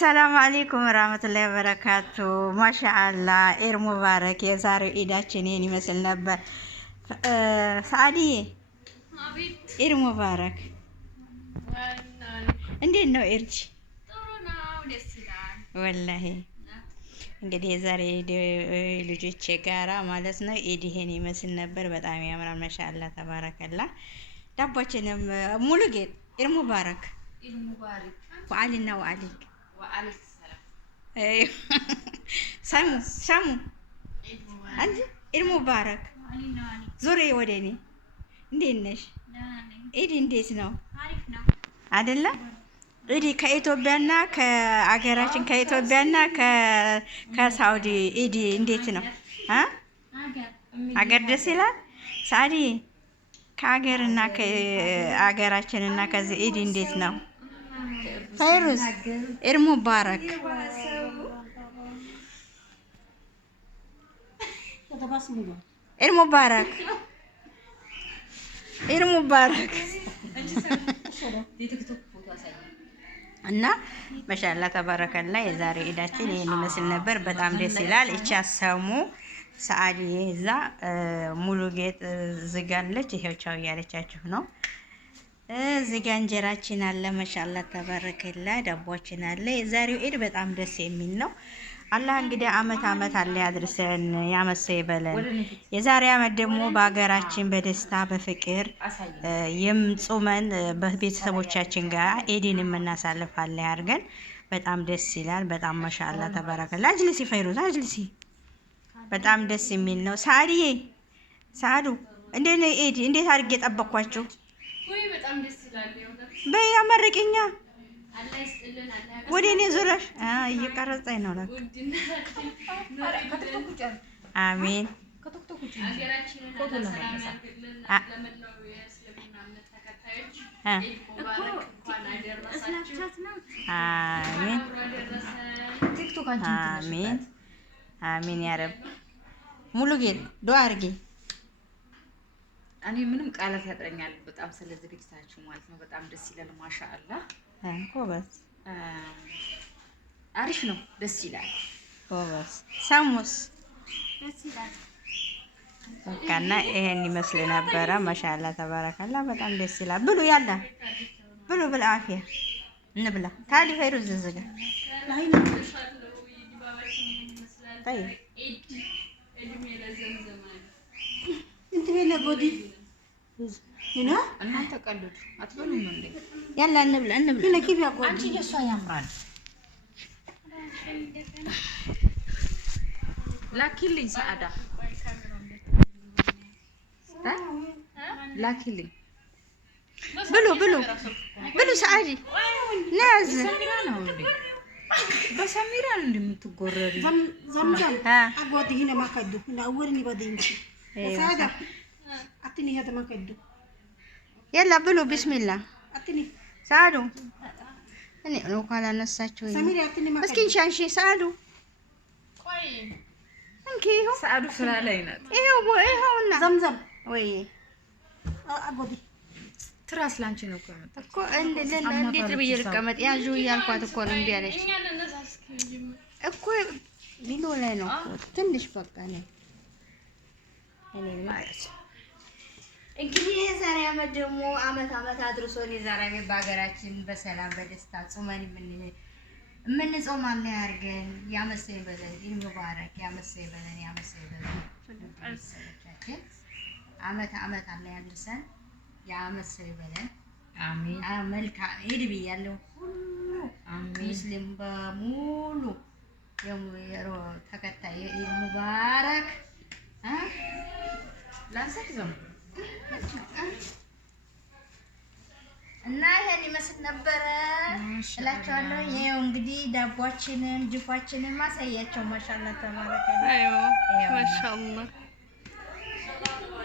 አሰላሙ አለይኩም ወራህመቱላሂ ወበረካቱ። ማሻአላ ኢድ ሙባረክ። የዛሬው ኢዳችን ይሄን ይመስል ነበር። ሰዓዲዬ ኢድ ሙባረክ። እንዴት ነው ኢድ? ወላሂ እንግዲህ የዛሬ ልጆቼ ጋራ ማለት ነው ኢድ ይሄን ይመስል ነበር። በጣም ያምራል። ማሻአላ ተባረከላ። ዳቦችንም ሙሉ ጌጥ ኢድ ሙባረክ። ኢድ ሙባረክ ወአሊና ወአሊክ وعليك السلام. ايوه سمو انت المبارك ዙሪ ወደኔ እንዴት ነሽ? ኢድ እንዴት ነው? አሪፍ ነው አይደለ? ኢድ ከኢትዮጵያና ከአገራችን ከኢትዮጵያና ከሳውዲ ኢድ እንዴት ነው? አገር ደስ ይላል። ሳዲ ከአገርና ከአገራችንና ከዚህ ኢድ እንዴት ነው? فيروز ኢድ ሙባረክ። ኢድ ሙባረክ ኢድ ሙባረክ እና ማሻአላ ተባረከላ። የዛሬው ኢዳችን ይሄን ይመስል ነበር። በጣም ደስ ይላል። እቺ አሰሙ ሰዓዲ እዛ ሙሉ ጌጥ ዝጋለች። ይሄው ቻው እያለቻችሁ ነው። እዚህ ጋር እንጀራችን አለ። ማሻአላ ተባረከላ። ዳቦችን አለ። የዛሬው ኢድ በጣም ደስ የሚል ነው። አላህ እንግዲህ አመት አለ ያድርሰን፣ ያመሰ ይበለን። የዛሬ አመት ደግሞ በሀገራችን በደስታ በፍቅር የምጾመን በቤተሰቦቻችን ጋር ኢድን የምናሳልፍ አለ ያርገን። በጣም ደስ ይላል። በጣም ማሻአላ ተባረከላ። አጅልሲ ፈይሩዝ አጅልሲ። በጣም ደስ የሚል ነው። ሰዓዲዬ ሰዓዱ እንዴት ነው ኢድ? እንዴት አድርጌ ጠበቅኳችሁ? ወይ በጣም ደስ ይላል። በያ መረቂኛ ወደ እኔ ዙረሽ እየቀረጸኝ ነው። ለካ አሜን። አሜን አሜን ያ ረብ። ሙሉ ጌጥ ዱአ አድርጊ። እኔ ምንም ቃላት ያጥረኛል በጣም ስለ ዝግጅታችሁ ማለት ነው። በጣም ደስ ይላል። ማሻአላ ኮበስ አሪፍ ነው። ደስ ይላል። ኮበስ ሳሙስ ደስ ይላል። በቃና ይሄን ይመስል ነበረ። ማሻአላ ተባረከላ። በጣም ደስ ይላል። ብሉ ያላ ብሉ بالعافيه እንብላ። ታዲ ፈይሩዝ ዝዝጋ طيب انت هنا بودي هنا እናንተ ቀልዱ አትበሉም እንዴ? ያላ እንብላ እንብላ። هنا كيف يا አንቺ እሷ ያምራል። ላኪልኝ ሰዓዳ ላኪልኝ። ብሉ ብሉ ብሉ። ሰዓዲ ናዝ ሰሚራ ነው እንዴ? በሰሚራ ነው እንደምትጎረሪ ዘምዘም አጓት هنا ما كدو هنا اورني بدينش سعاده اعطيني هذا ما كدو يلا بلو بسم الله اعطيني سعدو እኔ ነው ካላነሳችሁ ሰሚራ اعطيني ما እስኪ ሻንሺ ሰዓዱ ቆይ እንኪ ይኸው ሰዓዱ ስራ ላይ ናት። ይኸውና ዘምዘም ወይ አጓት ትራስ ላንቺ ነው እኮ እንዴት ብዬ ልቀመጥ? ያዡ እያልኳት እኮ ነው። እንዴ አለች እኮ ቢሎ ላይ ነው እኮ ትንሽ በቃ ነው። እኔ ማለት እንግዲህ የዛሬ አመት ደግሞ አመት አድርሶን የዛሬ አመት በሀገራችን በሰላም በደስታ ጾመን የምንጾም አለ ያርገን። ያመሰይ በለን ኢድ ሙባረክ። ያመሰይ በለን አመት አለ ያድርሰን። ያመሰይ በለን አሜን። መልካም ኢድ ብያለሁ። ሁሉ ሙስሊም በሙሉ የሮ ተከታይ ኢድ ሙባረክ ላንሰክዘም እና ይሄን ይመስል ነበረ እላቸዋለሁ። ይሄው እንግዲህ ዳቦአችንን ጅፋችንን ማሳያቸው። ማሻአላ ተባረከ። አይዋ ማሻአላ